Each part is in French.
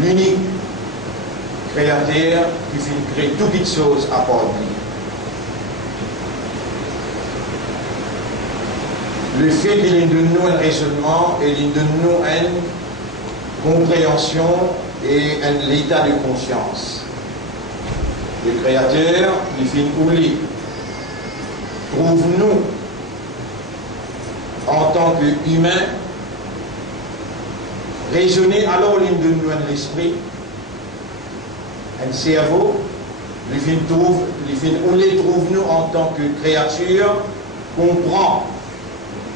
l'unique créateur qui fait créer toutes les choses à part lui. Le fait qu'il donne nous un raisonnement et il donne nous une compréhension et un état de conscience. Le créateur, il fait oublier. Trouve-nous en tant qu'humains raisonner, alors il donne nous un esprit, un cerveau, il fait trouve-nous en tant que créature, comprend,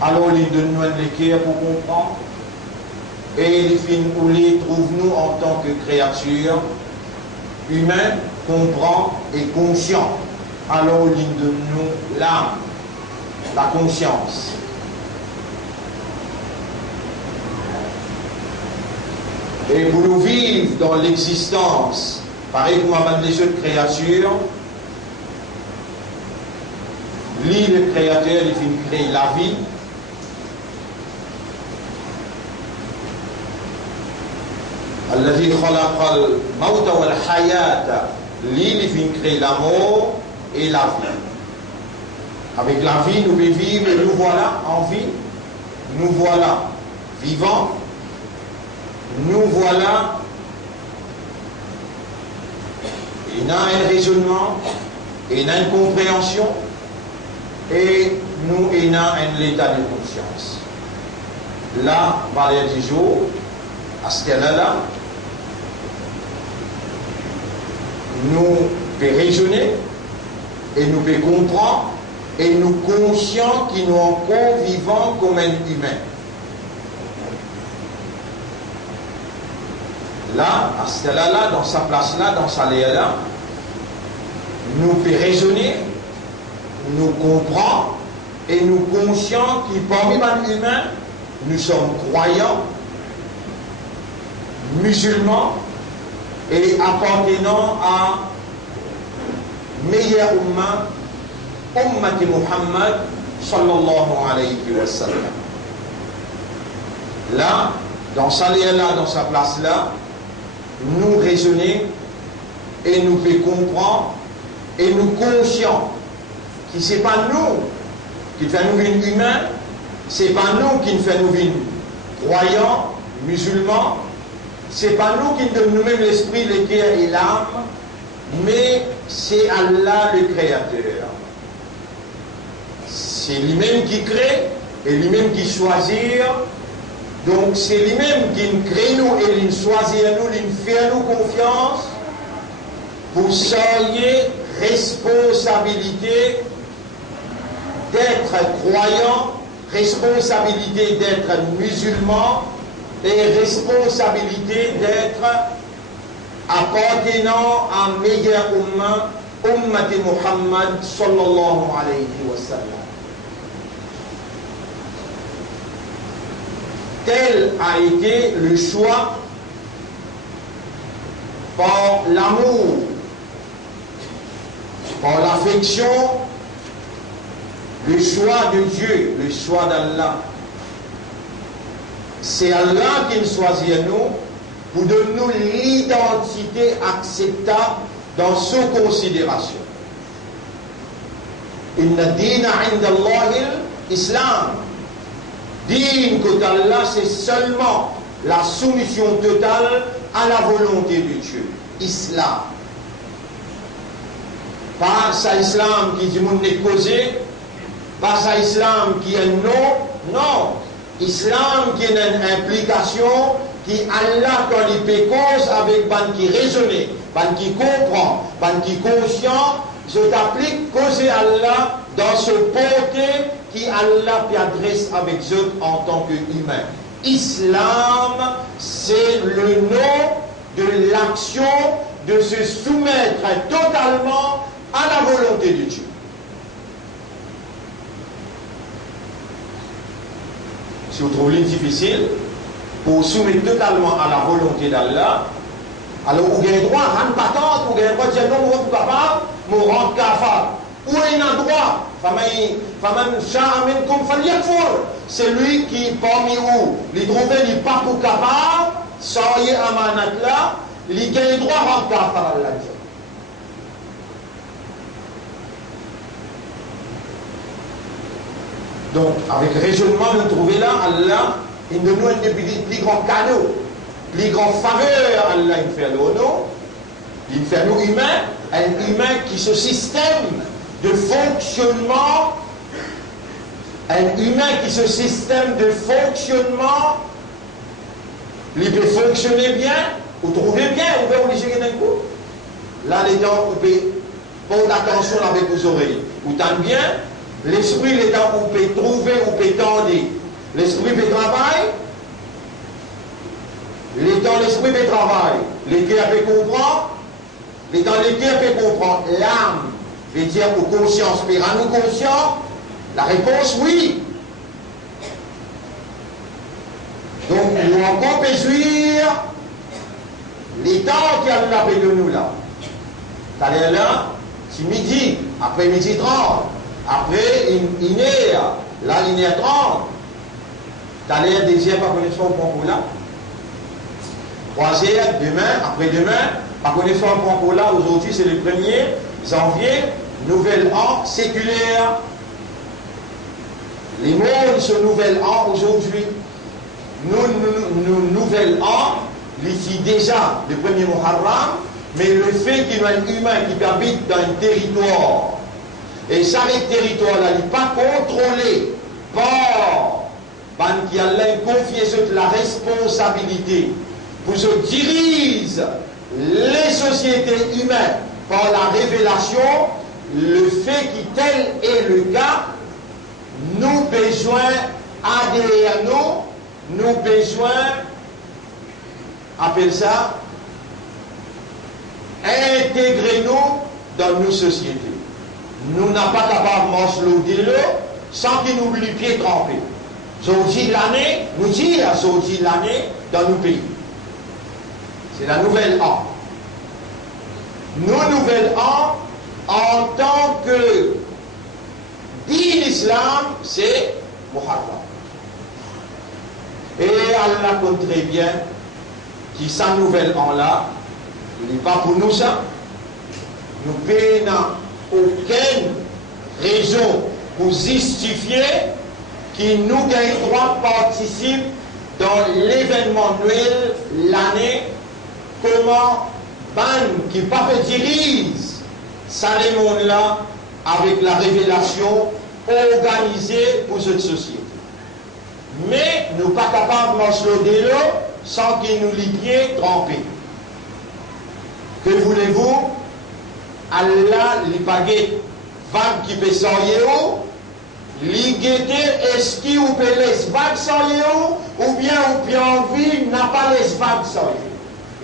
alors il donne nous un cœur pour comprendre, et il fait trouve-nous en tant que créature, humain, comprend et conscient, alors il donne nous l'âme, la conscience. Et pour nous vivre dans l'existence, pareil comme avant les autres créatures, lui, le créateur, il fait créer la vie. Alladhi khalaqa al-mawta wal hayata, lui, il fait créer la mort et la vie. Avec la vie, nous pouvons vivre et nous voilà en vie, nous voilà vivants. Nous voilà, il y a un raisonnement, il y a une compréhension, et nous, il y a un état de conscience. Là, valeur du jour, à ce qu'elle-là, nous pouvons raisonner, et nous pouvons comprendre, et nous conscients qu'ils nous encore vivants comme un humain. Là, à ce là, dans sa place là, dans sa léa-là, nous pouvons raisonner, nous comprendre et nous conscients que parmi les humains, nous sommes croyants, musulmans et appartenant à meilleur ummati Muhammad sallallahu alayhi wa sallam. Là, dans sa léa-là, dans sa place là, nous raisonner et nous fait comprendre et nous conscients que ce n'est pas nous qui fait nous vivre humains, ce n'est pas nous qui fait nous vivre croyants, musulmans, ce n'est pas nous qui donne nous-mêmes l'esprit, le cœur et l'âme, mais c'est Allah le Créateur. C'est lui-même qui crée et lui-même qui choisit. Donc c'est lui-même qui nous crée nous et qui nous choisit nous, qui nous fait nous confiance pour soigner responsabilité d'être croyant, responsabilité d'être musulman et responsabilité d'être appartenant à meilleur ummati Muhammad sallallahu alayhi wa sallam. Tel a été le choix par l'amour, par l'affection, le choix de Dieu, le choix d'Allah. C'est Allah qui nous choisit nous pour donner nous l'identité acceptable dans ses considérations. Inna dina inda Allahi l'Islam. Din que Allah, c'est seulement la soumission totale à la volonté de Dieu. Islam. Pas ça Islam qui dit mon n'est causé, pas ça Islam qui est non, non. Islam qui a une implication qui Allah quand il peut cause avec ban qui raisonne, ban qui comprend, ban qui conscient, je t'applique causer Allah dans ce porté qui Allah peut adresse avec eux en tant qu'humain. Islam, c'est le nom de l'action de se soumettre totalement à la volonté de Dieu. Si vous trouvez difficile, pour soumettre totalement à la volonté d'Allah, alors vous avez le droit à rendre patente, vous avez le droit de dire non, vous êtes capable, vous rendez capable. Où est un droit? C'est lui qui, parmi vous, les trouve n'est pas pour capable, soyez amanat là, il a le droit à rentrer par Allah. Donc, avec raisonnement, nous trouvons là, Allah, il nous donne des plus grands cadeaux, plus grands faveurs, Allah, il fait nous, il fait nous humains, un humain qui ce système de fonctionnement, un humain qui ce système de fonctionnement, il peut fonctionner bien, vous trouvez bien, vous pouvez vous dire d'un coup. Là, les gens, vous pouvez prendre attention avec vos oreilles. Vous entendez bien, l'esprit, les gens, vous pouvez trouver, vous pouvez tendre. L'esprit peut travailler, les temps, l'esprit peut travailler, les cœurs peuvent comprendre, les temps, les cœurs peuvent comprendre. L'âme veut dire aux consciences, mais à nous conscients, la réponse, oui. Donc, nous encore pésuir les temps qu'il y a de nous là. C'est-à-dire là, c'est midi, après midi 30, après une heure, là, 1h30. C'est-à-dire deuxième, pas connaissance au point là. 3h, demain, après-demain, pas connaissance au point là. Aujourd'hui, c'est le 1er janvier, nouvel an séculaire. Les mondes se nouvel an aujourd'hui. Nous, nouvel an, ici déjà le 1er Muharram, mais le fait qu'il y ait un humain qui habite dans un territoire, et ça, le territoire-là, n'est pas contrôlé par qui a confié la responsabilité pour se diriger les sociétés humaines par la révélation, le fait que tel est le cas, nous besoin adhérer à nous besoin, appelle ça, intégrer nous dans nos sociétés. Nous n'avons pas capable de manger l'eau sans qu'il nous les pieds trempés. Aujourd'hui l'année, nous disons aujourd'hui l'année dans nos pays. C'est la nouvelle an. Nos nouvelles an, en tant que dit l'islam, c'est Muharram. Et Allah compte très bien qui sa nouvelle an là, il n'est pas pour nous ça. Nous n'avons aucune raison pour justifier qui nous gagne droit participe dans l'événement Noël l'année, comment ban qui pas fait dirige ça les mondes là avec la révélation organisée pour cette société. Mais nous ne sommes pas capables de manger de l'eau sans qu'il nous les pieds trempés. Que voulez-vous? Allah les baguettes vagues qui peut sortir l'igueté est-ce qu'il ou peut les vagues sortir ou bien ou bien envie n'a pas les vagues sortir.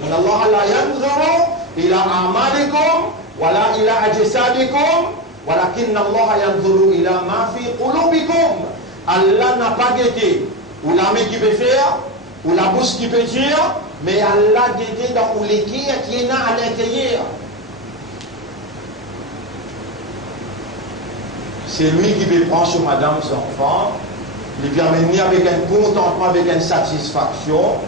Inna Allah la yanzuru ila amalikum wala ila ajsadikum walakinna Allah yanzuru ila ma fi qulubikum. Allah n'a pas guetté ou la main qui peut faire ou la bouche qui peut dire, mais Allah guetté dans les qui est à l'intérieur. C'est lui qui peut prendre sur madame ses enfants, il peut amener avec un contentement, avec une satisfaction.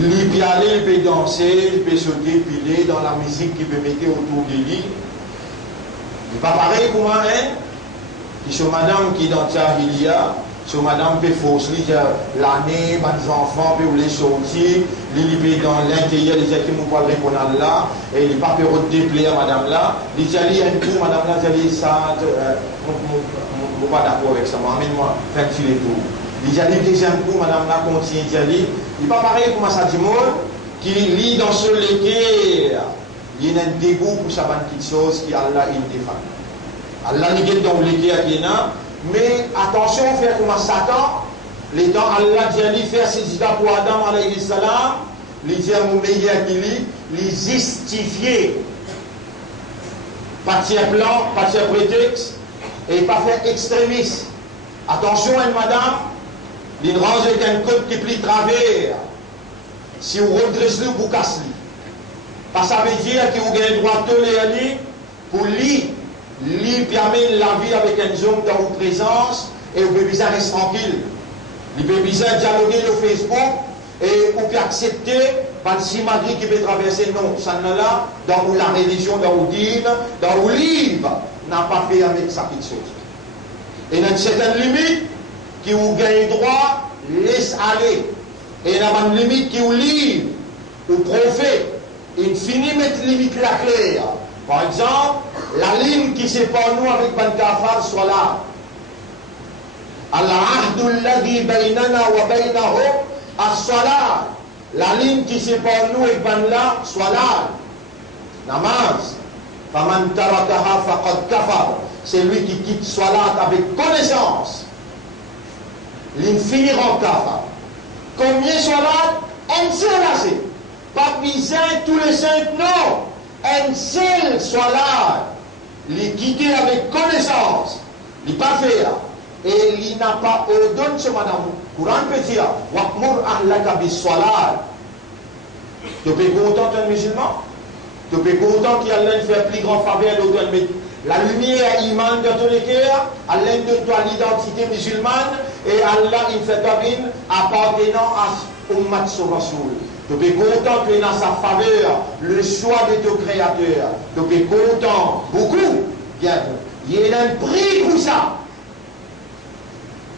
Il peut aller, il peut danser, il peut se dépiler dans la musique qu'il peut mettre autour de lui. Il n'est pas pareil pour moi, hein? Qui sur madame qui est dans Tchahiliya, sur madame peut fausser l'année, mes enfants peuvent les sortir, il peut dans l'intérieur, il dit qu'il ne peut pas répondre là, et il n'est pas peur de déplaire madame là, il dit il y a un coup, madame là, il dit ça, je ne suis pas d'accord avec ça, amène-moi, fais les tours. Il dit il y a un coup, madame là, continue, il n'est pas pareil pour moi, ça dit qui lit dans ce légué, il y a un dégoût pour sa bonne petite chose qui Allah il défend. Allah n'est pas dans le légué à Guéna, mais attention, faire comme Satan, les temps Allah dit faire ses idées pour Adam alayhi salam, les dire mon meilleur qui lit, les justifier, pas tiers plan, pas tiers prétexte, et pas faire extrémiste. Attention, hein, madame, il range avec un code qui plie travers. Si vous redressez, vous cassez. Parce que ça veut dire que vous avez le droit de aller pour lui. Lui permet la vie avec un homme dans votre présence et vous pouvez bien rester tranquille. Vous pouvez bien dialoguer sur Facebook et on peut accepter par le simadri qui peut traverser, non, ça n'est là, dans la religion, dans le dîme, dans le livre, n'a pas fait avec sa petite chose. Et il y a une certaine limite qui vous gagne droit, laisse aller. Et il y a une limite qui vous livre, au prophète. Il finit mettre limite la claire. Par exemple, la ligne qui sépare nous avec Ben Kafar soit là. Al-ahdu alladhi baynana wa baynahu as-salat. La ligne qui sépare nous avec Ben là soit là. Namaz. Faman tarakaha faqad kafar. C'est lui qui quitte salat avec connaissance. Il finira en kafar. Combien salat? Un seul assez. Pas besoin tous les 5, non. Un seul salat. Il quitte avec connaissance. Il pas fait. Et il n'a pas ordonné ce madame. Courant petit. Wa'mur ahlaka bis salat. Tu peux content un musulman? Tu peux content qu'il allait faire plus grand faveur d'autres. La lumière iman de ton cœur, Allah donne toi l'identité musulmane et Allah il fait cabine appartenant à Ummat Rasoul. Tu es content que dans sa faveur le choix de ton créateur. Tu es content, beaucoup. Bien, il y a un prix pour ça.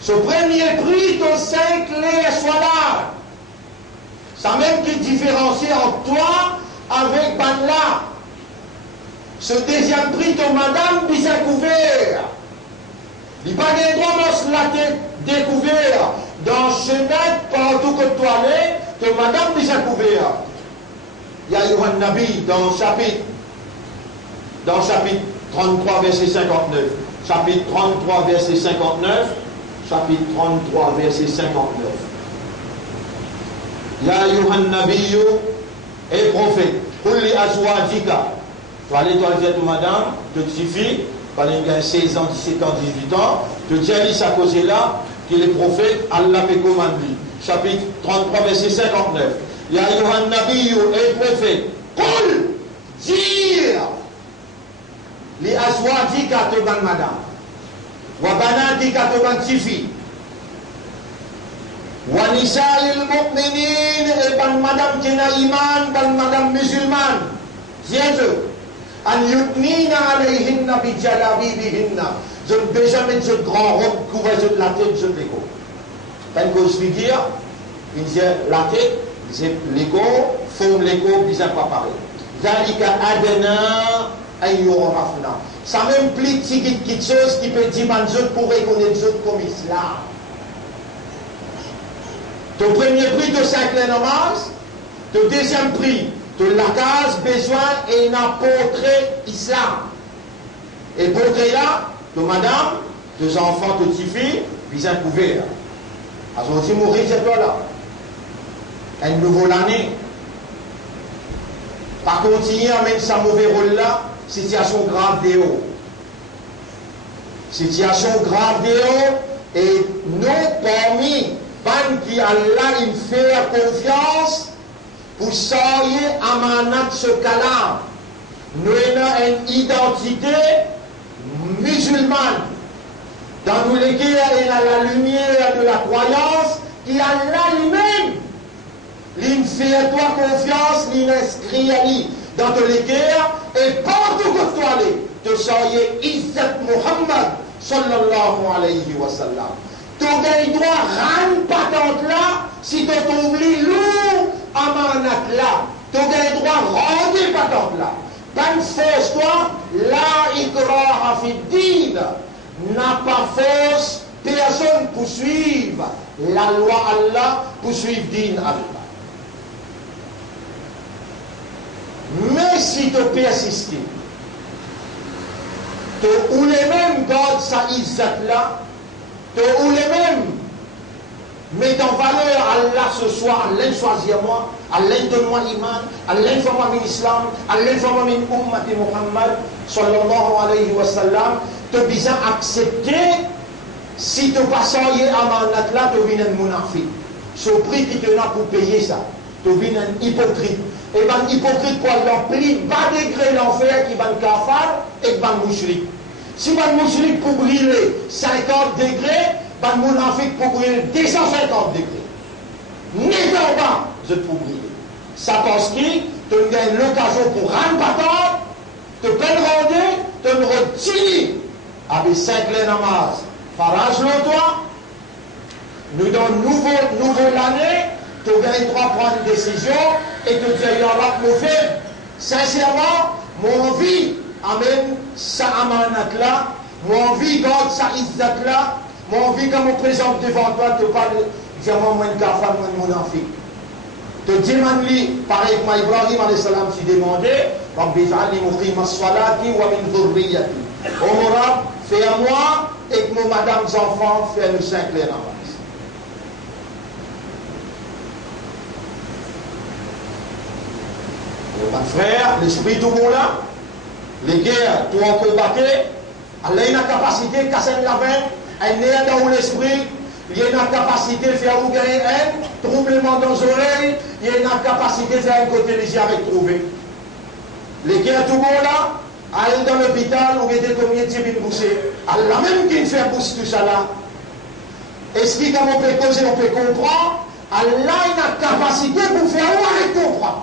Ce premier prix, ton 5 clés soit là. Ça même qui différencie entre toi avec Banla. Ce deuxième prix, ton madame, bisa couvert. Il n'y a pas de droit de se la découvert. Dans chemin, partout que tu allais, ton madame, bisa couvert. Il y a Yohan Nabi dans chapitre 33, verset 59. Chapitre 33, verset 59. Chapitre 33, verset 59. Ya Yohan Nabi et prophète. Kulli azwajika. Tu vas aller, toi, dire à madame, tu te suffit, tu vas aller 16 ans, 17 ans, 18 ans, tu dis à sa cause là, qu'il est prophète, Allah peut commander. Chapitre 33, verset 59. Ya Yohan Nabi et prophète. Kul, dire, les azwajika te ban madame. Wabanatika te ban suffit. Wanisa'il mu'minin et ban madame qui n'a iman, ban madame musulmane. Tiens-je. An yutnina alayhinna bi jalabibihinna. Je ne vais jamais mettre ce grand robe couvert de la tête, je l'écho. Quand je veux dire, il dit la tête, l'écho, forme l'écho, bizarre pas pareil. Zalika adena ayyurafna. Ça m'implique si quelque chose qui peut dire que je pourrais connaître les autres comme islam. Ton premier prix de 5 namaz, ton deuxième prix de la case besoin et un portrait islam. Et portrait là, de madame, deux enfants, de petites filles, ils ont couvert. Ils ont dit mourir cette là. Un nouveau l'année. Par contre, il y a même sa mauvais rôle là, situation grave de haut. Situation grave de haut, et nous, parmi qui Allah il fait confiance pour soyez amanat ce kalam. Nous avons une identité musulmane. Dans nous lesquels il y a la lumière de la croyance qui Allah lui-même. Il fait toi confiance, il inscrit à lui dans tous les guerres et partout que tu allais, tu soyez Izzat Muhammad sallallahu alayhi wa sallam. Tu as le droit de patente là si tu t'oublies lourd amanat là. Tu as le droit de rendre patente là. Pas force toi, la ikraha fi din. N'a pas force personne pour suivre la loi Allah, pour suivre din Allah. Mais si tu persistes, tu ou les mêmes gardes sa izzat là, ou les mêmes mettent en valeur Allah ce soir, Allah choisit moi, Allah donne-moi l'iman, Allah forme min islam, Allah forme min ummati Muhammad sallallahu alayhi wa sallam, tu besoin accepter si tu passes à amanat là, tu viens un munafiq. Ce prix qui te n'a pour payer ça, tu viens un hypocrite. Et ben hypocrite pour l'emplir bas degré l'enfer qui va le kafar et ban mouchrik. Si ban mouchrik pour brûler 50 degrés, ban mounafik pour brûler 250 degrés. n'est en bas, je te briller. Ça pense qui te gagne l'occasion pour rendre patente, te peindre, te retirer avec 5 namaz. Farage le doigt, nous donnons nouveau l'année, tu gagnes 3 prendre une décision et te dis, ya Rab, mon fait, sincèrement, mon envie amène sa amanat là, mon envie garde sa izzat là, mon envie quand on présente devant toi, te parle, dis-moi, moi, une kafan, moi, mon enfant. Te demande-lui, pareil que Ibrahim alayhi salam s'y demandait, Rabbi ij'alni muqima as-salati wa min dhurriyyati. Oh mon Rab, fais à moi et que nos madames enfants fassent le 5 namaz. Frère, l'esprit tout bon là, les guerres, tout en combattre, elle a une capacité, casser la veine, elle est dans l'esprit, il y a une capacité de faire ou gagner un troublement dans les oreilles, il y a une capacité de faire un côté léger avec trouver. Les guerres tout bon là, elle est dans l'hôpital, on était combien de types de boucher, elle a même qui fait boucher tout ça là. Est-ce que comme on peut causer, on peut comprendre, elle a une capacité pour faire ou avec comprendre.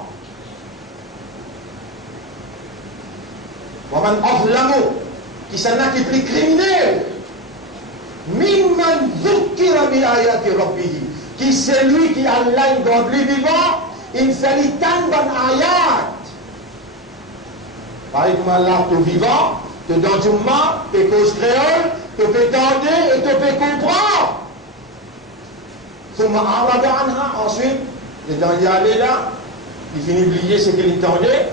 ومن أظلم qui s'en a qui est plus criminel mimman dhukkira bi ayati rabbih qui c'est lui qui Allah une grande vivant il fait tant bon ayat par exemple Allah te vivant te donne du mal te cause créole te peut tendre et te peut comprendre ثم أعرض عنها ensuite et dans y aller là il finit d'oublier ce qu'il entendait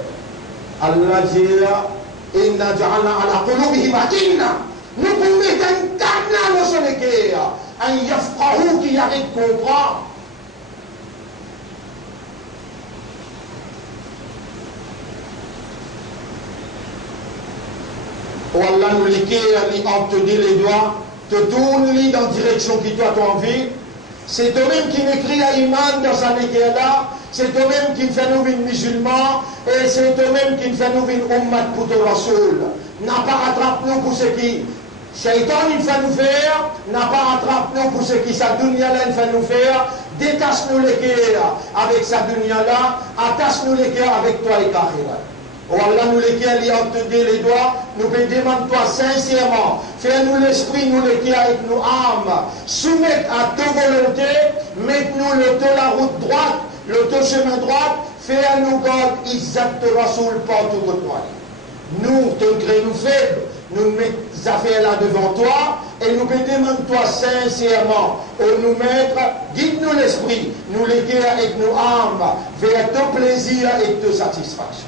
Allah dit inna ja'alna ala qulubihim akinna nous pouvons mettre un cadenas sur les cœurs un yafqahu qui arrive à comprendre oh Allah nous les cœurs lui ont te les doigts te tourne-les dans la direction qui toi t'as envie c'est toi-même qui m'écrit à Iman dans sa léguère là c'est toi-même qui me fait nous une musulman et c'est toi-même qui me fait nous une ummat pour ton rasoul. N'a pas rattrapé nous pour ce qui Shaitan il fait nous faire, n'a pas rattrapé nous pour ce qui sa dunya là il fait nous faire, détache-nous les cœurs avec sa dunya là, attache-nous les cœurs avec toi et Kahira. Oh Allah nous les cœurs, lui ont te les doigts, nous demande-toi sincèrement, fais-nous l'esprit, nous les cœurs avec nos âmes, soumettre à ta volonté, mette-nous la route droite, le chemin droit, fais à nous God, Izzat Rasoul partout de toi. Nous, te créons nous faibles, nous mettons les affaires là devant toi, et nous demandons-toi sincèrement, nous mettre, guide-nous l'esprit, nous les cœurs avec nos âmes, vers ton plaisir et ta satisfaction.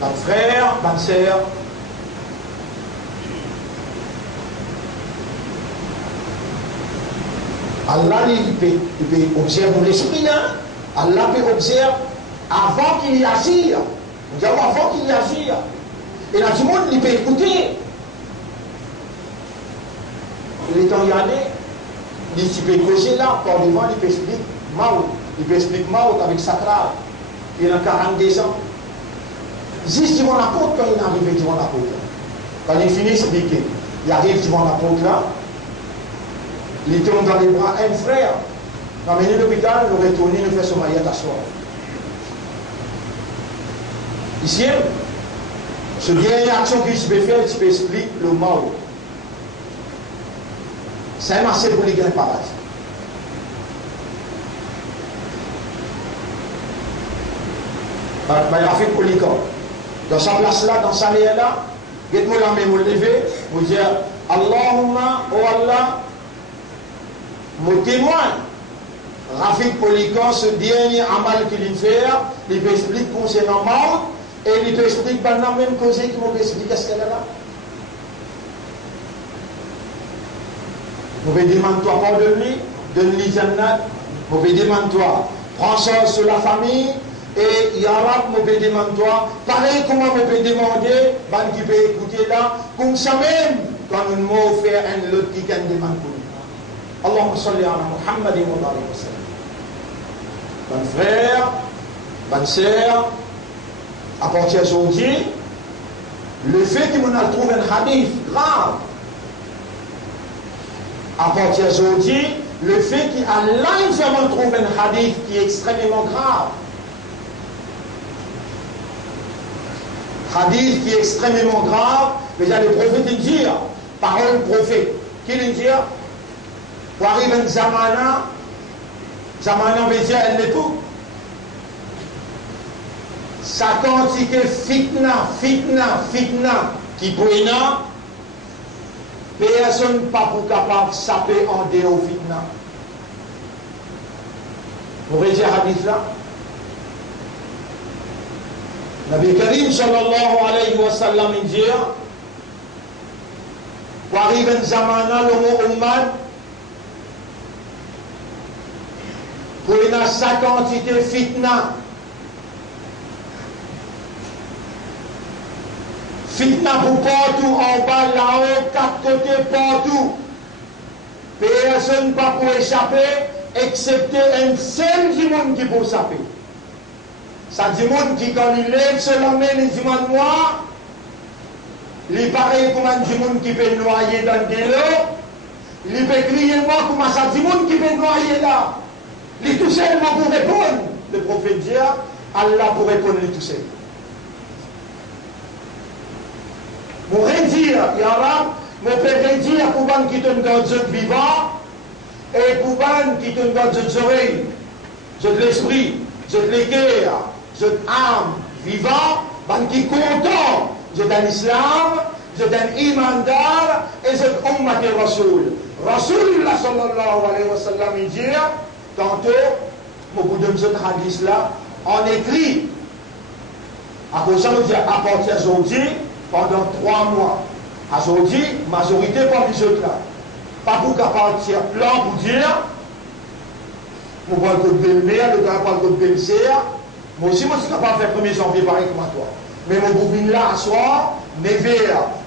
Mon frère, ma sœur, Allah il peut observer l'esprit là. Allah peut observer avant qu'il y agisse. Nous avons avant qu'il y agisse. Et là, tout le monde il peut écouter. Il est en y aller. Il peut causer là, par devant, il peut expliquer Maout. Il peut expliquer Maout avec Sakra. Il a 42 ans. Juste devant la porte, quand il arrive devant la porte. Quand il finit d'expliquer, il arrive devant la porte là. Il tombe dans les bras, un frère. Quand on est à l'hôpital, nous retournons, nous faisons son maillot à soir. Ici, ce dernière action qu'il se peut faire, tu peux expliquer le mal. C'est un marché pour les gains paradis. Il a fait pour les corps. Dans sa place là, dans sa lière là, dites-moi la main, vous levez, vous dites Allahumma, oh Allah, mon témoin, Rafik Polikan, ce dernier amal qu'il fait, il peut expliquer concernant mort, et il peut expliquer pendant même cause qui m'ont expliqué qu'est-ce qu'elle est là. Vous pouvez demander toi pardonne-lui, donne-lui Jannat, vous pouvez demander toi, prends soin sur la famille, et Yarab, vous pouvez demander toi, pareil comment vous pouvez demander, ben qui peut écouter là, comme ça même, quand nous m'avons fait un autre qui can demande pour nous. Allahumma salli ala Muhammadin wa barik wa sallam. Bon frère, bonne sœur, à partir d'aujourd'hui, le fait que nous avons trouvé un hadith grave, À partir d'aujourd'hui, le fait qu'Allah nous trouve un hadith qui est extrêmement grave. Hadith qui est extrêmement grave, mais il y a le prophète dire, parole prophète, qui le dit, pour arriver à Zamana veut dire à l'époque, sa quantité fitna qui prenne, personne n'est pas capable de saper en dehors fitna. Vous voyez ce hadith là? Nabi Karim sallallahu alayhi wa sallam dit, pour arriver à Zamana, le mot Ummad, pour une sa quantité fitna. Fitna pour partout, en bas, là-haut, quatre côtés, partout. Personne ne peut pas échapper, excepté un seul du monde qui peut échapper. Ça dit monde qui, quand il lève se l'emmène, il dit moi, il est pareil comme un du monde qui peut noyer dans de l'eau. Il peut crier moi, comment ça dit monde qui peut noyer là. Il est tout seul pour répondre. Le prophète dit, Allah pour répondre lui tout seul. Mon dire, ya Rab, mon père dire pour ban qui te garde vivant et pour ban qui te garde les oreilles, de l'esprit, de l'équerre, de l'âme vivant, ban qui content, de l'islam, de l'imandar et de l'ummat de Rasoul. Rasoulullah sallallahu alayhi wa sallam il dit, tantôt, beaucoup de ce hadith là, en écrit, à cause de ça, à partir d'aujourd'hui, pendant 3 mois. Aujourd'hui, majorité parmi ceux là. Pas pour partir plan pour dire, moi, je vais le côté de le côté de moi aussi, je suis capable de faire 1er janvier pareil comme toi. Mais mon bouquin là, à soir, 9h,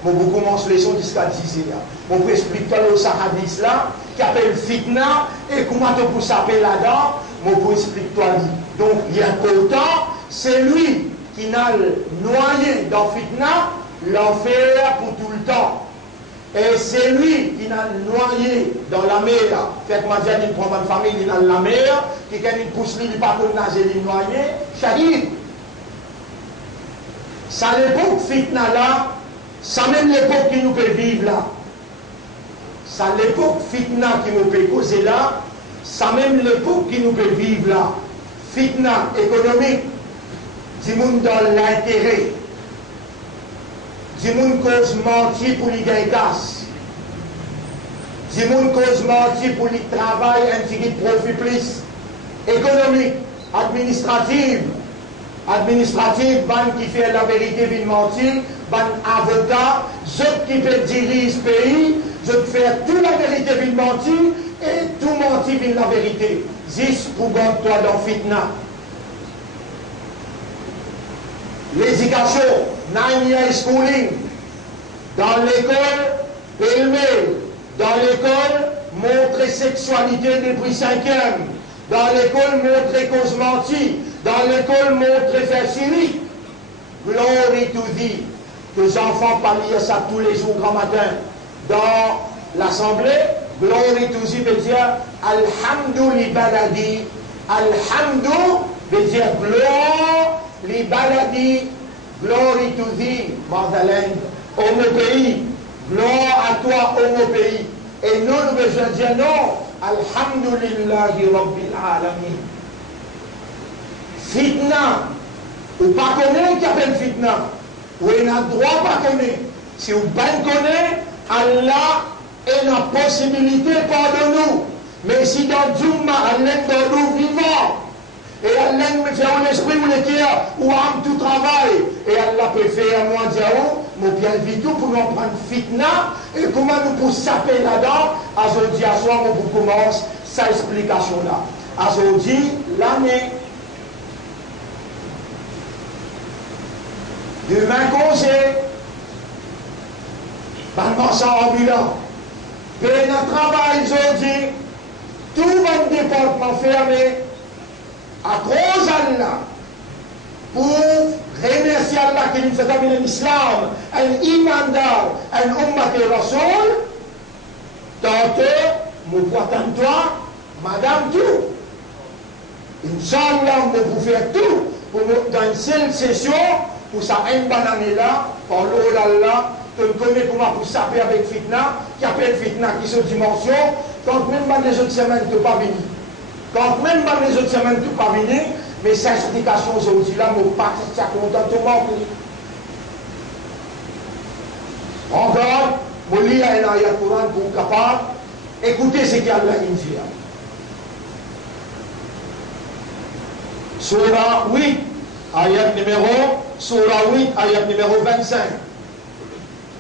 mon bouquin commence les leçons jusqu'à 10h. Mon peux expliquer le hadith là, qui appelle fitna, et comment tu peux s'appeler là-dedans, mon peux expliquer toi. Donc, il y a un temps, c'est lui qui n'a noyé dans fitna, l'enfer pour tout le temps. Et c'est lui qui n'a noyé dans la mer. Fait que ma dit, il prend une famille, il est dans la mer, qui quand il pousse lui, il pas pour nager, il est noyé. Shahid. Ça l'époque fitna là, ça même l'époque qui nous peut vivre là. Ça l'époque fitna qui nous peut causer là, ça même l'époque qui nous peut vivre là. Fitna économique, du monde dans l'intérêt. Du monde cause mentir pour les gagner casse. Du monde cause mentir pour les travail, un petit profit plus. Économique, administrative. Administrative, ban qui fait la vérité, vient mentir. Ban avocat, ceux qui peut diriger ce pays, je faire toute la vérité, vient mentir. Et tout mentir, vient la vérité. Juste pour garder toi dans fitna. L'éducation, 9-year schooling, dans l'école, pêle-mêle, dans l'école, montrer sexualité depuis 5e, dans l'école, montrer cause mentie, dans l'école, montrer faire cynique. Glory to thee, que les enfants parlent ça tous les jours grand matin, dans l'assemblée, glory to thee veut dire, alhamdou li baladi, alhamdou veut dire gloire, les baladi, glory to thee, motherland, au mon pays, gloire à toi, au mon pays. Et nous, nous devons dire non, alhamdulillahi rabbil alamin. Fitna, ou pas connaître qui appelle fitna, ou il n'a droit pas connaître. Si vous ne connaissez, Allah est la possibilité de nous. Mais si dans Djouma, Allah est dans nous vivants, et Allah me fait un esprit où les tiers, où âme tout travail. Et Allah peut faire moi dire, mon bien vite pour nous prendre fitna. Et comment nous pouvons saper là-dedans. Aujourd'hui, à soir, on vous commence sa explication là. Aujourd'hui, l'année. Demain, congé. Ban marchand ambulant. Paye notre travail aujourd'hui. Tout votre département fermé. À cause d'Allah, pour remercier Allah qui nous fait amener l'islam, un imandar, un ummat et rasoul, tantôt mon poitin toi, madame tout. Inch'Allah, on peut faire tout pour dans une seule session, pour ça, une banane là, par l'eau là, tu connais comment pour saper avec fitna, qui appelle fitna, qui se dimension, quand même dans les autres semaines, tu n'es pas venu. Quand même dans les autres semaines, tu n'es pas venu, mais cette explication aujourd'hui là, mon pas ça contentement. Encore, je lis un ayat Coran pour capable, écoutez ce qu'Allah dit. Surah 8, ayat numéro 25.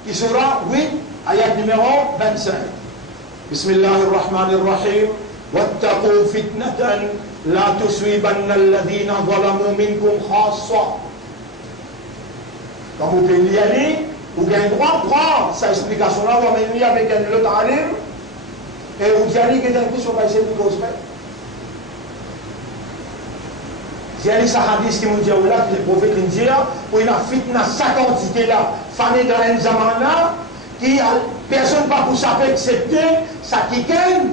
Qui surah 8, ayat numéro 25. Bismillahirrahmanirrahim. واتقوا فتنة لا تصيبن الذين ظلموا منكم خاصة. Quand vous pouvez y aller, vous avez le droit de prendre cette explication-là, vous allez avec un autre alim, et vous allez que d'un coup sur la scène de cause. Il y a des hadiths qui m'ont dit là, que les prophètes ont dit, pour une fitna, sa quantité là, fanée dans un zaman là, qui personne pas pour s'appeler accepter, ça qui gagne.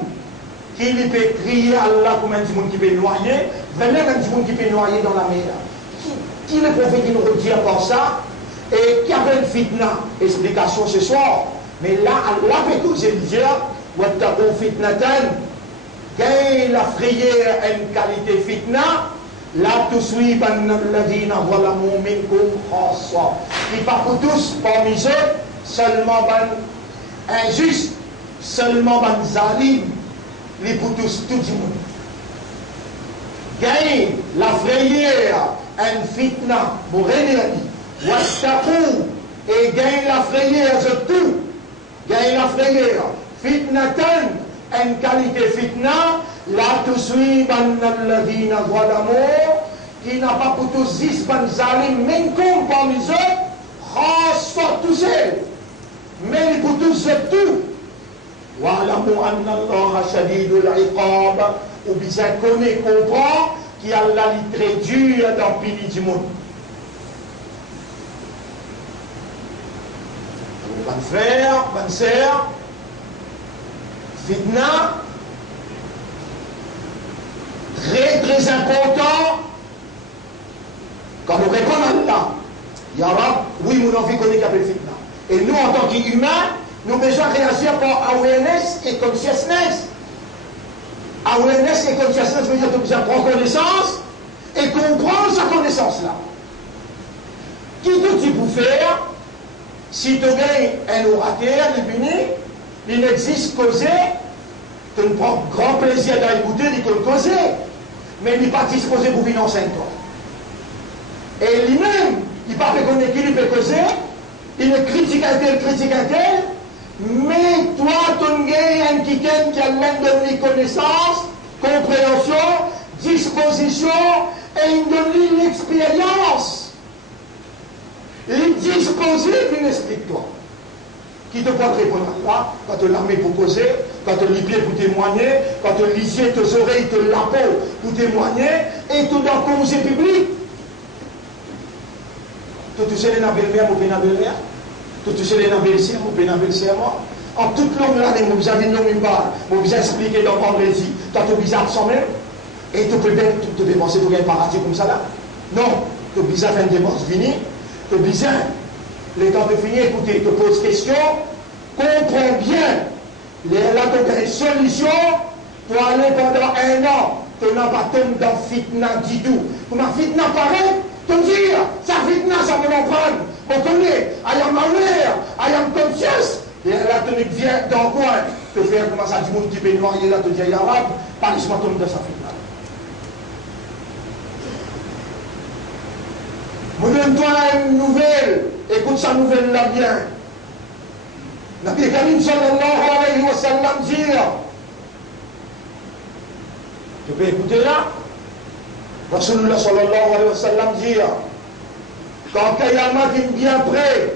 Qui peut crier à Allah comme un monde qui peut noyer, venez un monde qui peut noyer dans la mer. Qui le prophète qui nous redit par ça, et qui avait une fitna, explication ce soir. Mais là, Allah peut causer le dire, wattaqu fitnatan, gagne la frayeur une qualité fitna, la tusibanna alladhina zalamu minkum khassa. Qui pas pour tous, parmi eux, seulement ban injuste, seulement ban zalim. Les pour tous, tout le monde. Gagne la frayeur, un fitna, pour réunir, wattaqu, et gagne la frayeur de tout. Gagne la frayeur, fitnatan, une qualité fitna, la tusibanna alladhina zalamu, qui n'a pas pour tous 10 ban zalim, minkum parmi eux, khassa tous eux, mais pour tous tout. Wa'lamu anna Allah shadidul iqab, ou bien connaît, comprend qu'il y a la très dure dans le pays du monde. Bonne frère, bonne sœur, fitna, très très important, quand nous répondons à Allah, Ya Rab, oui, mon envie connaît qu'appelle fitna. Et nous, en tant qu'humains, nous avons besoin de réagir par awareness et consciousness. Awareness et consciousness veut dire que nous besoin de prendre connaissance et comprendre sa connaissance-là. Qui tout tu peux faire si tu gagnes un orateur, il n'existe causer, tu ne prends grand plaisir d'à écouter, il peut causer, mais il n'est pas disposé pour financer toi. Et lui-même, il ne peut pas connaître qui il peut causer, il ne critique un tel, mais toi, tu as un quelqu'un qui a l'air de donner connaissance, compréhension, disposition, et il donne l'expérience. Il dispose, il explique-toi. Qui te peut te répondre à toi, quand tu l'armée pour causer, quand tu les pieds pour témoigner, quand tu lisier tes oreilles, tes la peau pour témoigner, et tout dans le conseil public. Tu sais les belle-mère ou bien la belle-mère? Tu sais les belle-sœur ou bien la belle-sœur? En toute longue l'année, vous avez une longue part, vous avez expliqué dans le vendredi, tu as tout bizarre sans même, et tu peux bien te dépenser pour un paradis comme ça là. Non, tu peux bien faire une dépense finie, tu peux bien, les temps de finir, écoutez, tu poses question, comprends bien, là tu as une solution, pour aller pendant un an, tu n'as pas tombé dans fitna du tout. Comme un fitna pareil, tu me dis, ça fitna, ça me l'emprunte. On connaît, I am aware, I am conscious. Et là, tu viens dans le coin, te faire comme ça, du monde qui peut noyer là, te dire, Yarab, pas laisse moi tomber dans sa fitna. Je donne-toi une nouvelle, écoute sa nouvelle là bien. Nabi Karim sallallahu alayhi wa sallam dire, tu peux écouter là? Rasulullah sallallahu alayhi wa sallam dire, quand Kayama est bien prêt,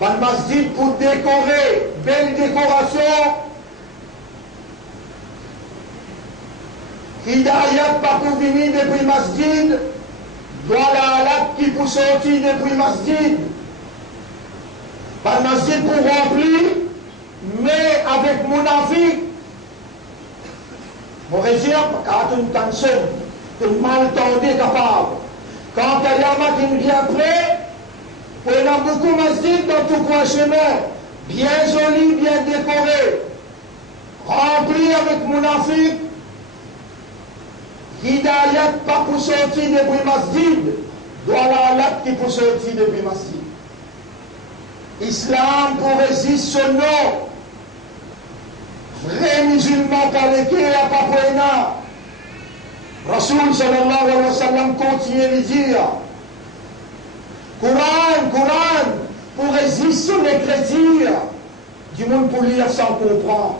dans le masjid pour décorer, belle décoration, Hidayat pas pour venir depuis le masjid, voilà là qui pour sortir depuis le masjid. Dans le masjid pour remplir, mais avec Munafiq, Mon réserve, quand une tension, une mal tendue capable. Quand il y a un qui vient prêt, on a beaucoup de masjid dans tout coin chemin, bien joli, bien décoré, rempli avec mounafik, hidayat pas pour sortir depuis masjid, doit la lat qui pour sortir depuis masjid. Islam pour résister ce nom. Vrai musulman par lesquels à Papouena. Rasoul sallallahu alayhi wa sallam continue de dire Coran, pour résister les chrétiens. Du monde pour lire sans comprendre.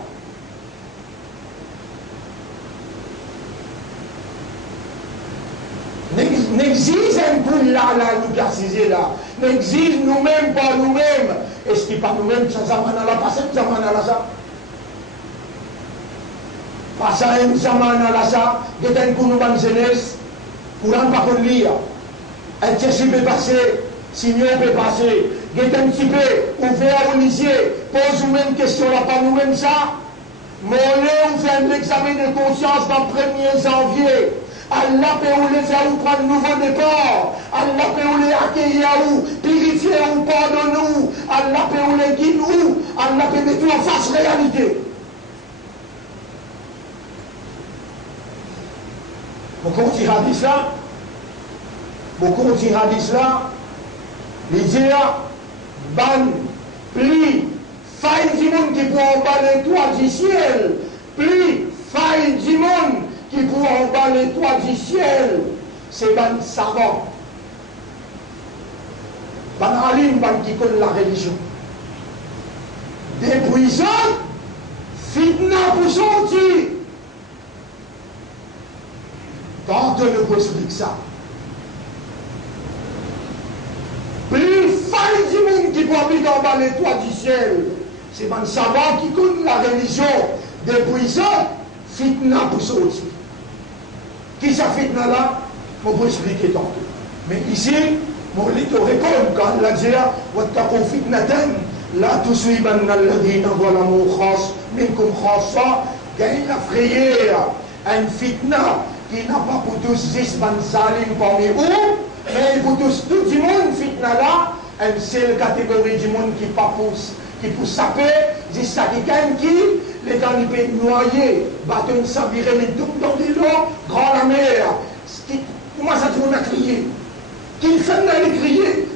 N'existe un peu là, nous préciser là. N'existe nous-mêmes, pas nous-mêmes. Est-ce qu'il pas nous-mêmes, ça zaman à la passé, zaman à la ça? Passain zaman à la ça, geten pour nous ban jeunesse, courant pas qu'on lire. Un tchèche peut passer, signor peut passer, geten petit peu, ouvert au lycée, pose nous-mêmes question là, pas nous-mêmes ça. Mon on fait un examen de conscience dans le 1er janvier. Allah peut vous les faire ou prendre un nouveau départ. Allah peut vous les accueillir ou purifier ou pardonner ou. Allah peut vous les guider ou. Allah peut mettre en face réalité. Beaucoup de hadiths là, les dire, ban, pli, faille du monde qui peut emballer toi du ciel, pli, faille du monde qui pour en bas les toits du ciel, c'est ban savant. Ban alim, ban qui connaît la religion. Des prisons, fitna pour sortir. Quand on ne peut expliquer ça. Plus faille du monde qui peut habiter en bas les toits du ciel, c'est ban savant qui connaît la religion. Des prisons, fitna pour sortir. Qui ça fitna là, on peut expliquer tantôt. Mais ici, mon lit te répond quand Allah dit Wattaqu fitnatan la tusibanna alladhina zalamu minkum khassa, qu'il y a une frayeur, une fitna qui n'a pas pour tous 10 ban salim parmi eux, mais pour tous tout le monde fitna là, une seule catégorie du monde qui pas pousse. Qui pour saper, c'est ça quelqu'un qui, les gens ils peuvent noyer, bâton s'avirer les doubles dans des lots, grand la mer. Comment ça tout le monde a crié? Qui fait d'aller crier?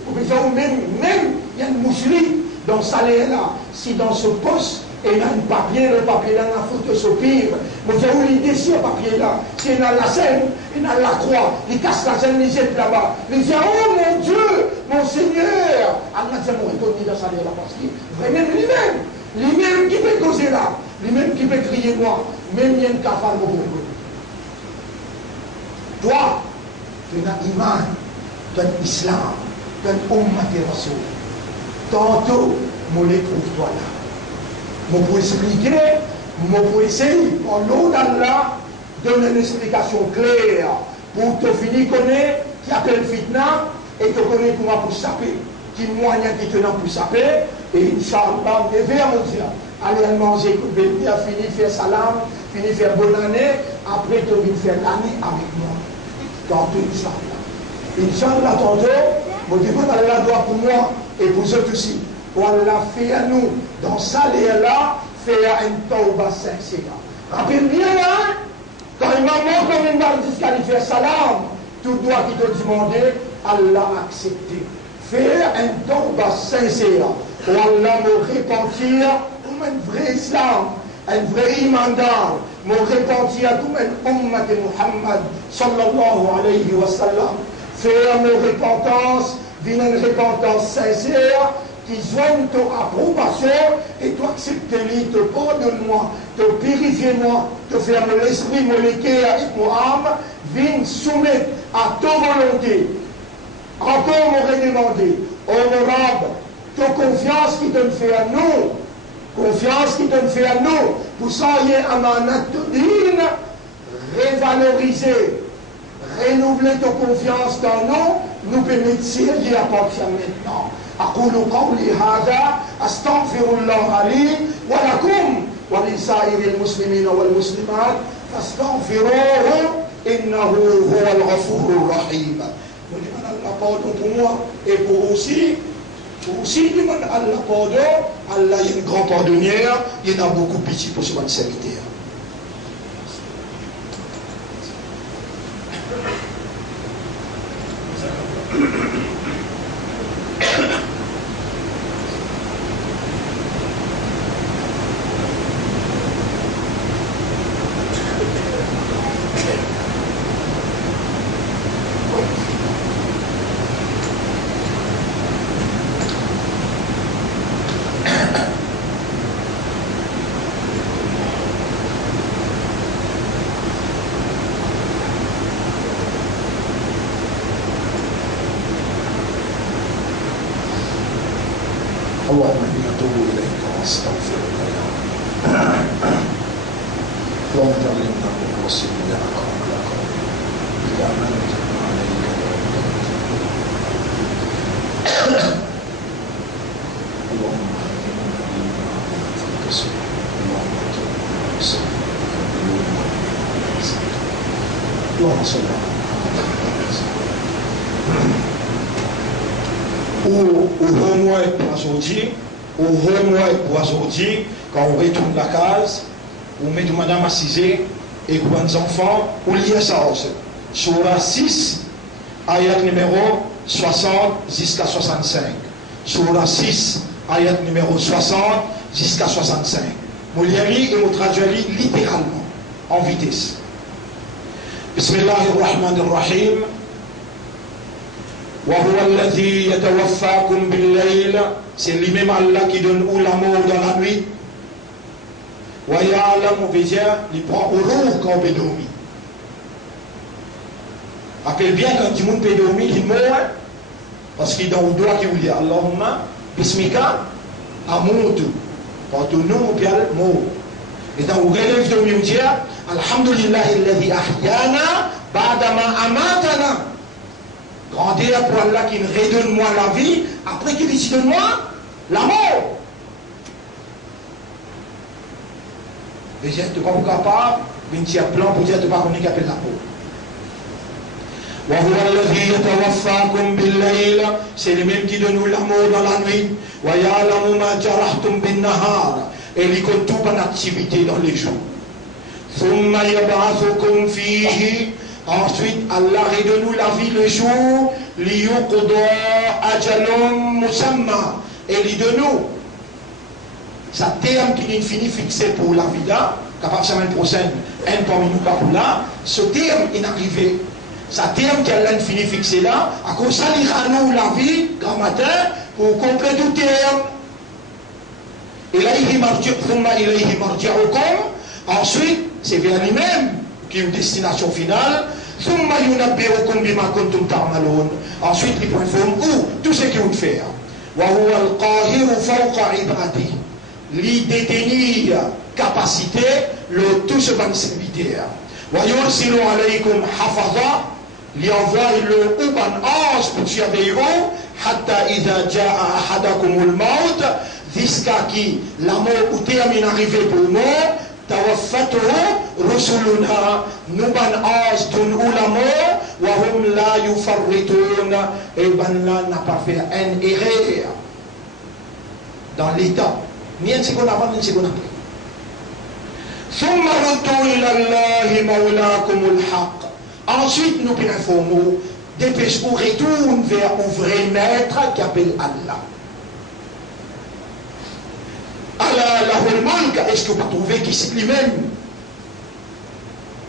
Même, il y a une moucherie dans ce salaire-là. Si dans ce poste, il y a un papier, le papier-là n'a foutu ce pire. Mais il y a où l'idée si le papier-là? Si il y a la scène, il y a la croix, il casse la scène, il jette là-bas. Il dit, oh mon Dieu, mon Seigneur! Allah dit, mon retourné dans ce salaire-là parce qu'il vraiment lui-même qui peut causer là, lui-même qui peut crier moi, même il y a une cafale pour vous. Toi, tu as iman, tu as islam, tu as umma de rasoul. Tantôt, je les trouve toi là. Je peux expliquer, je peux essayer, en l'eau d'Allah, donner une explication claire pour te finir connaître qui appelle fitna et te connaître comment pour saper, qui moyen qui te donne pour saper, et Inch'Allah, je vais à mon Dieu, aller manger, couper, finir faire salam, finir faire bonne année, après tu viens faire l'année avec moi. Dans tout Inch'Allah. Inch'Allah, tantôt, je demande à Allah doit pour moi et pour eux aussi. Allah fait à nous, dans ça, là, faire un tauba sincère. Rappelle-bien là, quand il m'a montré comme une barre disqualifiée salam, tout doit qui te demander, Allah accepter. Faire un tauba sincère. Pour Allah me repentir comme un vrai islam, un vrai imandar, me repentir comme un ummat de Muhammad sallallahu alayhi wa sallam. Faire mes repentance, d'une repentance sincère, qui joignent ton approbation et tu acceptes lui, te pardonne-moi, te purifie-moi, te ferme l'esprit, mon équerre et mon âme, viens soumettre à ta volonté. Encore m'aurait demandé, honorable, ta confiance qui te fait à nous, confiance qui te fait à nous, pour ça y est amanat dîne, revaloriser, renouveler ta confiance dans nous, nous permettre de à partir maintenant. أقول قولي هذا أستغفر الله لي ولكم ولسائر المسلمين والمسلمات fastaghfiruhu innahu huwal ghafurur rahim. Nous demandons Allah pardon pour moi et pour aussi demandons Allah pardon. Allah est une grande pardonnière, il y en a beaucoup de pitié pour ce bon serviteur. اللهم اني اتوب اليك واستغفرك يا رب. اللهم اجعلنا مخلصين لك قبل قولي بك امنت عليك اللهم اهدنا فيما فيك اللهم اجعلنا اللهم صل على Au homework pour aujourd'hui, quand on retourne la case, on met madame assisée et grands enfants, on lit ça aussi. Surah 6, ayat numéro 60 jusqu'à 65. Surah 6, ayat numéro 60 jusqu'à 65. On lit et on traduit littéralement, en vitesse. Bismillahirrahmanirrahim. C'est lui-même Allah qui donne l'amour dans la nuit. Il prend au roux quand on peut dormir. Appelle bien quand tu peux dormir, il meurt. Parce qu'il est dans le droit qui vous dit Allahumma bismika amutu. Quand on nous bien mort. Et dans le relève de nous dire Alhamdulillah alladhi ahyana ba'dama amatana. Grandeur pour Allah qui redonne moi la vie, après qu'il décide de moi la mort. Mais je ne suis pas capable, mais tu as plan pour dire que tu ne pas connaître qu'appelle la mort. C'est le même qui donne nous l'amour dans la nuit. Et il compte tout en activité dans les jours. Ensuite, Allah redonne la vie le jour, et il donne nous. Ça terme qui est fini fixé pour la vie là, capable de semaine prochaine, un parmi nous par là, ce terme est arrivé. Ça terme qui est fini fixé là, à cause ça nous la vie, grand matin, pour compléter tout terme. Ensuite, c'est vers lui-même qui est une destination finale. Ensuite, il faut informer tout ce qu'il faut faire. Il détenir capacité, le tout ce bon serviteur. Il envoie le ange pour surveiller jusqu'à qui la mort ou termine arrivé pour moi. توفته رسلنا نبان آج دون علماء وهم لا يفرطون et ben là n'a pas fait un erreur dans l'état ni un seconde avant ni un seconde après ثم ردوا إلى الله مولاكم الحق. Ensuite nous informons dépêche-vous retourne vers un vrai maître qui appelle Allah. Allah lahul mulk, est-ce que vous trouvez qu'il c'est lui-même?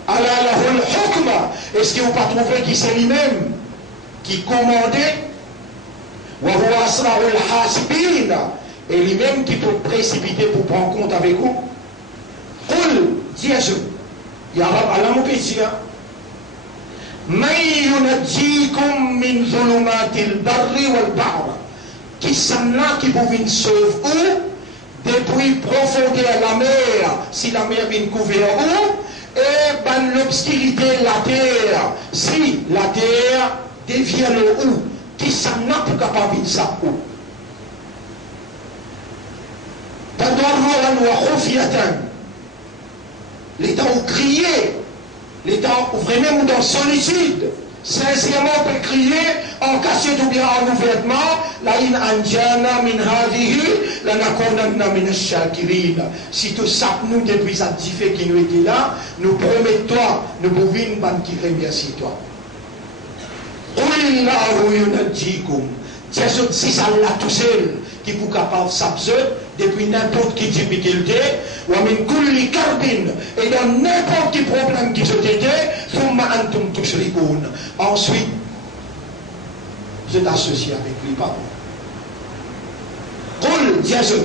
Allah lahul hukma, est-ce que vous pas trouvé qu'il c'est lui-même qui commandait? Wa huwa asra'ul hasibin, et lui-même qui peut précipiter pour prendre compte avec vous. Qul, dis à ceux, ya Rab, Allah mon péché, man yunajjikum min zulumatil barri wal bahr, qui s'en a qui vous vient sauver depuis profondeur la mer, si la mer vient couvrir où, et dans l'obscurité la terre, si la terre devient le où, qui s'en a pour capable de ça où. les temps où crier, les temps où vraiment dans solitude, sincèrement on peut crier en cachette ou bien en ouvertement, la in anjana min hadihi, la nakonanna min ash-shakirin. Si tu sapes nous depuis ça fait qui nous était là, nous promettons, nous pouvons ban qui remercie toi. Qulillahu yunajjikum. C'est ça là tout seul qui est capable de s'absorber depuis n'importe quelle difficulté, ou min kulli karbin, et dans n'importe quel problème qui se t'était, thumma antum tushrikun. Ensuite, vous êtes associé avec lui, pardon. Qul, dis-je,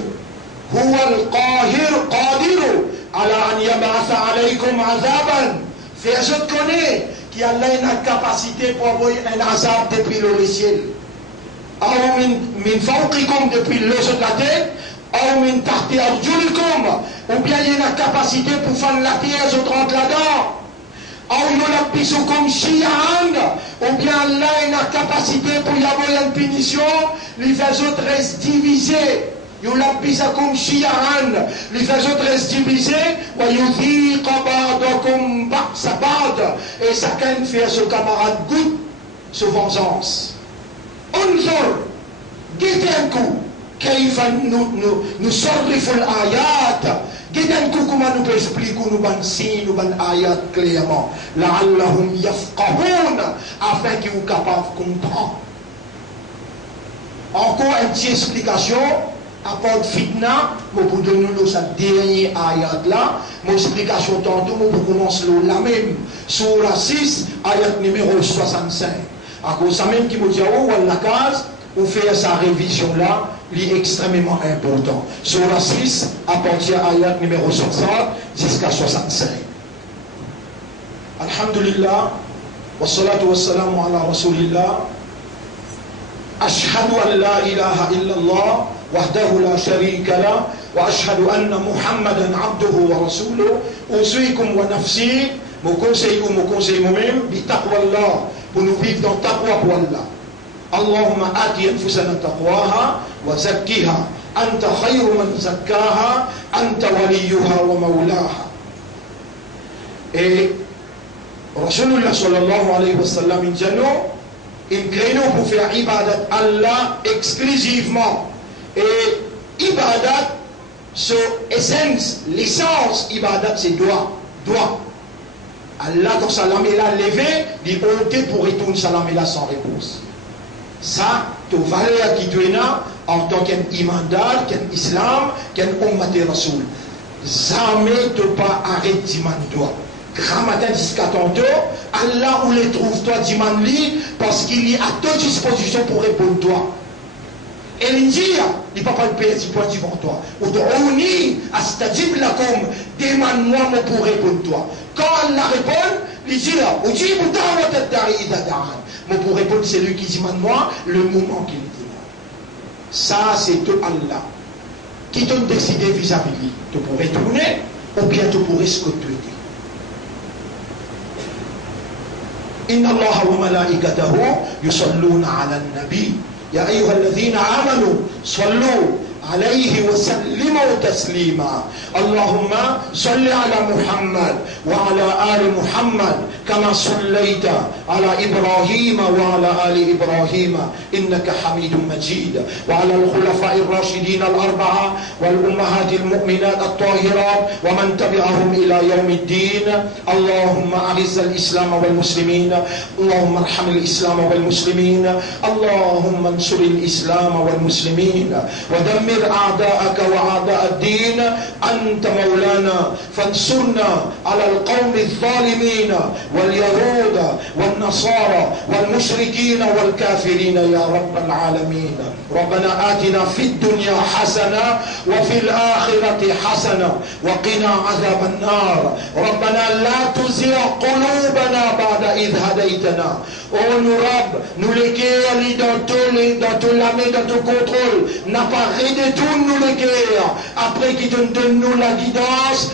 huwa al-qahir qadiru ala an yab'atha alaykum azaban. Fais-je connaître qu'il a la capacité pour envoyer un azab depuis le ciel. Ou min fawqikum depuis le de la tête, ou min tahti arjulikum, ou bien il y a la capacité pour faire la terre se trente là-dedans, ou yulabbisukum shi'an, ou bien là il y a la capacité pour y avoir une punition, les autres restent divisés. Yulabbisakum shi'an, les autres restent divisés, wa yuthiqa ba'dakum ba'sa ba'd, et chacun fait à ce camarade goût, ce vengeance. انظر جدنكو كيف نصرف الآيات جدنكو كما نبسبليكو نبنسين نبن آيات clairement لعلهم يفقهون afin qu'ils soient capables de comprendre. Encore une petite explication apporte fitna pour donner nous cette dernière ayat là mon explication tantôt pour commencer la même sur la 6 ayat numéro 65. À cause ça même qui me dit oh la case ou faire sa révision là est extrêmement important. Sur la 6 à partir de ayat numéro 60 jusqu'à 65. Alhamdulillah wa salatu wa salamu ala rasulillah. Ashhadu an la ilaha illallah wahdahu la sharika la wa ashhadu anna Muhammadan abduhu wa rasuluhu. Usikum wa nafsi, mon conseil moi-même bi taqwallah, pour nous vivre dans taqwa pour Allah. Allahumma ati anfusana taqwaha wa zakkiha anta khayru man zakkaha anta waliyuha wa mawlaha. Et Rasulullah sallallahu alayhi wa sallam il crée nous pour faire ibadat Allah exclusivement. Et ibadat, son essence, l'essence ibadat c'est doigt. Allah quand salam est là levé, il ôté pour retourner salam est là sans réponse. Ça, tu valeur qui tu es là en tant qu'imandal, qu'un islam, qu'un ummat et rasoul. Jamais tu pas arrêter d'iman doigt. Grand matin jusqu'à tantôt, Allah où les trouve toi d'iman li parce qu'il est à ta disposition pour répondre toi. Et il dit, il ne peut pas le payer du point devant toi. Ou de Ouni, à c'est-à-dire là comme demande-moi pour répondre toi. Quand Allah répond, il dit là, ou dit, mais pour répondre, c'est lui qui demande moi le moment qu'il dit. Ça, c'est tout Allah. Qui t'a décidé vis-à-vis de lui. Tu pourrais tourner, ou bien tu pourrais se côtoyer. إن الله وملائكته يصلون على النبي يا أيها الذين آمنوا صلوا عليه وسلموا تسليما اللهم صل على محمد وعلى آل محمد كما صليت على إبراهيم وعلى آل إبراهيم إنك حميد مجيد وعلى الخلفاء الراشدين الأربعة والأمهات المؤمنات الطاهرات ومن تبعهم إلى يوم الدين اللهم أعز الإسلام والمسلمين اللهم ارحم الإسلام والمسلمين اللهم انصر الإسلام والمسلمين ودمر أعداءك وأعداء الدين أنت مولانا فانصرنا على القوم الظالمين واليهود والنصارى والمشركين والكافرين يا رب العالمين ربنا آتنا في الدنيا حسنة وفي الآخرة حسنة وقنا عذاب النار ربنا لا تزغ قلوبنا بعد إذ هديتنا Oh nous Rab, nous les guerres dans tout la main, dans tout contrôle, n'a pas redétourne nous les guerres, après qui donne nous la guidance,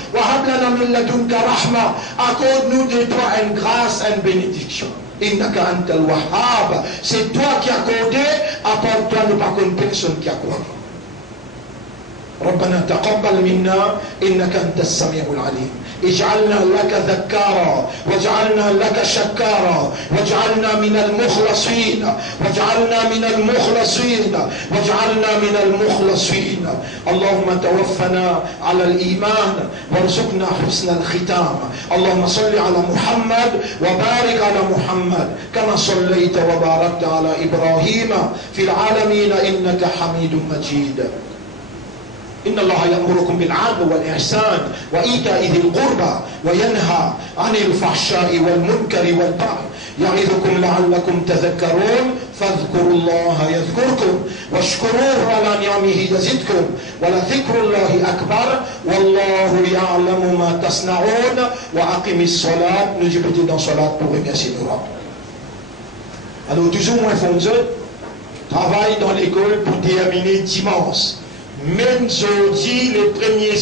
accorde-nous de toi une grâce, une bénédiction. Innaka antal wahhab, c'est toi qui as accordé, à part toi nous pas connaître personne qui a accordé. ربنا تقبل منا إنك أنت السميع العليم اجعلنا لك ذكارا واجعلنا لك شكارا واجعلنا من المخلصين واجعلنا من المخلصين واجعلنا من المخلصين. اللهم توفنا على الإيمان وارزقنا حسن الختام. اللهم صل على محمد وبارك على محمد كما صليت وباركت على إبراهيم في العالمين إنك حميد مجيد. إن الله يأمركم بالعدل والإحسان وإيتاء ذي القربى وينهى عن الفحشاء والمنكر والبغي يعظكم لعلكم تذكرون. فاذكروا الله يذكركم واشكروه على نعمه يزدكم ولذكر الله أكبر والله يعلم ما تصنعون. وأقم الصلاة. Nous écoutons dans salat pour remercier nos rabbins. Alors toujours moins fonzeux travaille dans l'école pour terminer dimanche. Même jeudi, les premiers